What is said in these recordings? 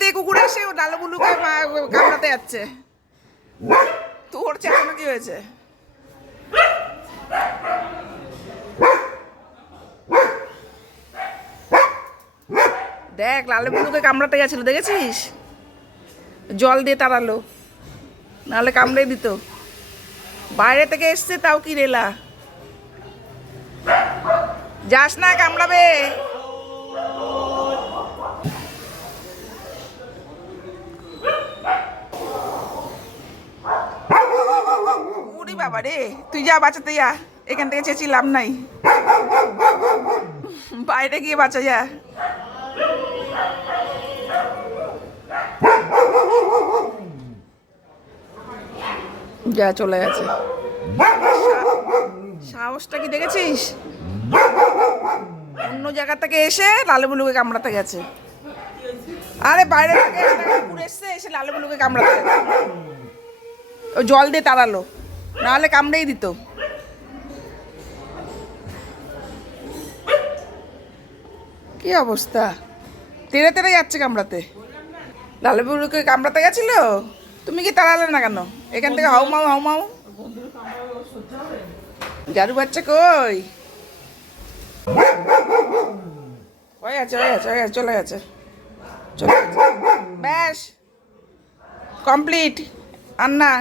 থেকে কুকুর এসে ও লালু বুলুকে কামড়াতে যাচ্ছে। তোর চেঁচানো কি হয়েছে? দেখ লালু বুলুকে কামড়াতে গেছিল, দেখেছিস? জল দিয়ে তাড়ালো, নাহলে কামড়ে দিত। বাইরে থেকে এসছে তাও কি রেলা। যাস না, কামড়াবে। ওরে বাবা রে, তুই যা বাঁচাতে যা, এখান থেকে চেঁচিয়ে লাভ নাই, বাইরে গিয়ে বাঁচা যা। যা চলে গেছে। সাহসটা কি দেখেছিস? অন্য জায়গা থেকে এসে লালু বুলুকে কামড়াতে গেছে। আরে বাইরে থেকে কুকুর এসছে, এসে লালু বুলুকে কামড়াতে গেছে। ও জল দিয়ে তাড়ালো, নাহলে কামড়েই দিত। কি অবস্থা, তেড়ে তেড়ে যাচ্ছে কামড়াতে। লালু বুলুকে কামড়াতে গেছিল, তুমি কি তাড়ালে না কেন? এখান থেকে হাউ মাউ হাউ মাউ। জারু বাচ্চা কই? হয়ে গেছে, হয়ে গেছে, হয়ে গেছে, চলে গেছে, চলে গেছে। ব্যাস কমপ্লিট। আর না।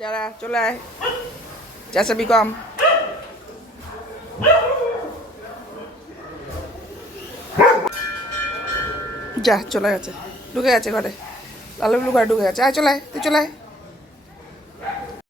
যারা চলে আয়, চেঁচাবি কম। যা চলে গেছে, ঢুকে গেছে ঘরে, লালু বুলু ঘরে ঢুকে গেছে। আয় চলে আয়, তুই চলে আয়।